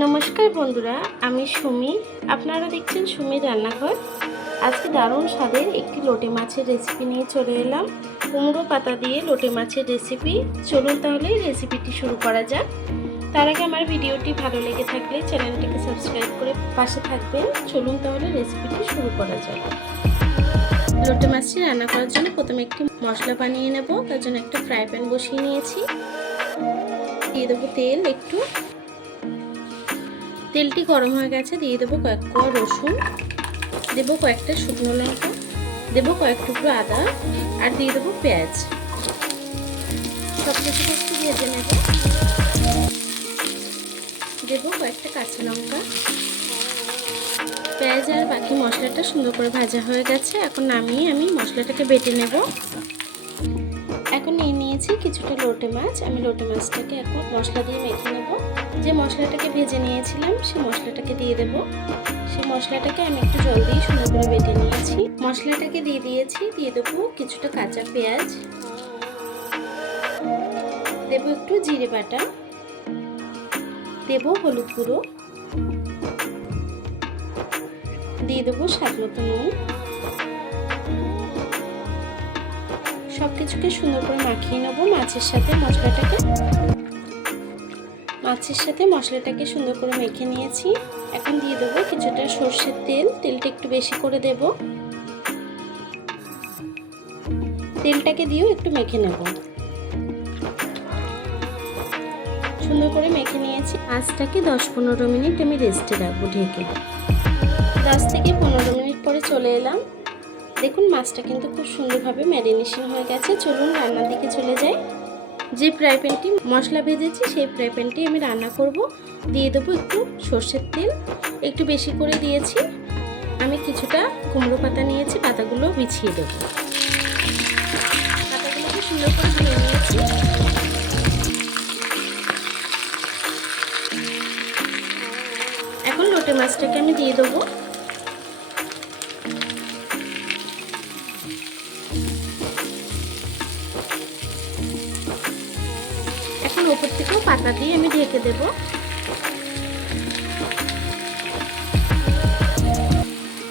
নমস্কার বন্ধুরা, আমি সুমি। আপনারা দেখছেন সুমির রান্নাঘর। আজকে দারুণ স্বাদের একটি লোটে মাছের রেসিপি নিয়ে চলে এলাম। কুমড়ো পাতা দিয়ে লোটে মাছের রেসিপি। চলুন তাহলে রেসিপিটি শুরু করা যাক। তার আগে আমার ভিডিওটি ভালো লেগে থাকলে চ্যানেলটিকে সাবস্ক্রাইব করে পাশে থাকবেন। চলুন তাহলে রেসিপিটি শুরু করা যাক। লোটে মাছটি রান্না করার জন্য প্রথমে একটি মশলা বানিয়ে নেব। তার জন্য একটা ফ্রাই প্যান বসিয়ে নিয়েছি। দিয়ে দেবো তেল একটু। তেলটি গরম হয়ে গেছে, দিয়ে দেবো কয়েক কোয়া রসুন, দেবো কয়েকটা শুকনো লঙ্কা, দেবো কয়েক টুকরো আদা, আর দিয়ে দেবো পেঁয়াজ। সব কিছু একটু ভেজে নেব। দেবো কয়েকটা কাঁচা লঙ্কা। পেঁয়াজ আর বাকি মশলাটা সুন্দর করে ভাজা হয়ে গেছে। এখন নামিয়ে আমি মশলাটাকে বেটে নেব। এখন নিয়ে নিয়েছি কিছুটা লোটে মাছ। আমি লোটে মাছটাকে এখন মশলা দিয়ে মেখে নেব। যে মশলাটাকে ভেজে নিয়েছিলাম সেই মশলাটাকে দিয়ে দেব। সেই মশলাটাকে আমি একটু জল দিয়ে সুন্দর করে বেটে নিয়েছি। মশলাটাকে দিয়ে দিয়েছি। দিয়ে দেবো কিছুটা কাঁচা পেঁয়াজ, দেবো একটু জিরে বাটা, দেবো হলুদ গুঁড়ো, দিয়ে দেবো স্বাদ মতো নুন। সব কিছুকে সুন্দর করে মাখিয়ে নেব মাছের সাথে মশলাটাকে। মাছের সাথে মশলাটাকে সুন্দর করে মেখে নিয়েছি। এখন দিয়ে দেবো কিছুটা সর্ষের তেল। তেলটা একটু বেশি করে দেব। তেলটাকে দিয়েও একটু মেখে নেব। সুন্দর করে মেখে নিয়েছি। মাছটাকে 10-15 মিনিট আমি রেস্টে রাখবো ঢেকে। 10 থেকে 15 মিনিট পরে চলে এলাম। দেখুন মাছটা কিন্তু খুব সুন্দরভাবে ম্যারিনেশন হয়ে গেছে। চলুন রান্নার দিকে চলে যাই। যে ফ্রাই প্যানটি মশলা ভেজেছি সেই ফ্রাই প্যানটি আমি রান্না করব। দিয়ে দেবো একটু সর্ষের তেল, একটু বেশি করে দিয়েছি। আমি কিছুটা কুমড়ো পাতা নিয়েছি, পাতাগুলো বিছিয়ে দেবো। পাতাগুলোকে সুন্দর করে ধুয়ে নিয়েছি। এখন লোটে মাছটাকে আমি দিয়ে দেবো। এখন ওপর থেকেও পাতা দিয়ে আমি ঢেকে দেব।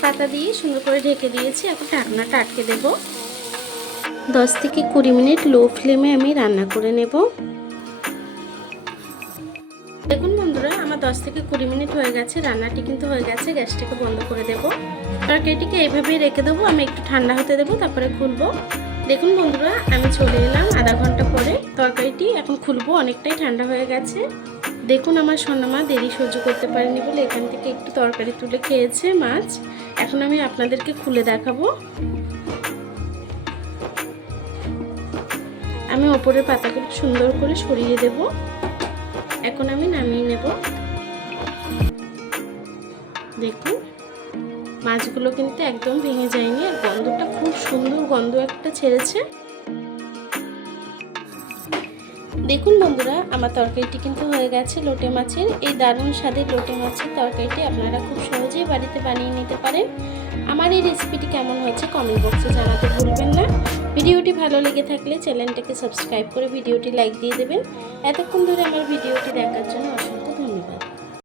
পাতা দিয়ে সুন্দর করে ঢেকে দিয়েছি। এখন ঢাকনাটা আটকে দেব। 10 থেকে 20 মিনিট লো ফ্লেমে আমি রান্না করে নেব। দেখুন বন্ধুরা, আমার 10 থেকে 20 মিনিট হয়ে গেছে। রান্নাটি কিন্তু হয়ে গেছে। গ্যাসটাকে বন্ধ করে দেব। তরকারিটিকে এইভাবেই রেখে দেবো। আমি একটু ঠান্ডা হতে দেবো, তারপরে খুলবো। দেখুন বন্ধুরা, আমি চলে এলাম আধা ঘন্টা পরে। তরকারিটি এখন খুলবো, অনেকটাই ঠান্ডা হয়ে গেছে। দেখুন আমার সোনামা দেরি সহ্য করতে পারেনি বলে এখান থেকে একটু তরকারি তুলে খেয়েছে মাছ। এখন আমি আপনাদেরকে খুলে দেখাবো। আমি ওপরের পাতাগুলো সুন্দর করে সরিয়ে দেব। এখন আমি নামিয়ে নেব। দেখুন মাছগুলো কিন্তু একদম ভেঙে যায়নি, আর গন্ধটা খুব সুন্দর গন্ধ একটা ছেড়েছে। দেখুন বন্ধুরা, আমার তরকারিটি কিন্তু হয়ে গেছে লোটে মাছের। এই দারুণ স্বাদের লোটে মাছের তরকারিটি আপনারা খুব সহজেই বাড়িতে বানিয়ে নিতে পারেন। আমার এই রেসিপিটি কেমন হয়েছে কমেন্ট বক্সে জানাতে ভুলবেন না। ভিডিওটি ভালো লেগে থাকলে চ্যানেলটাকে সাবস্ক্রাইব করে ভিডিওটি লাইক দিয়ে দেবেন। এতক্ষণ ধরে আমার ভিডিওটি দেখার জন্য অসংখ্য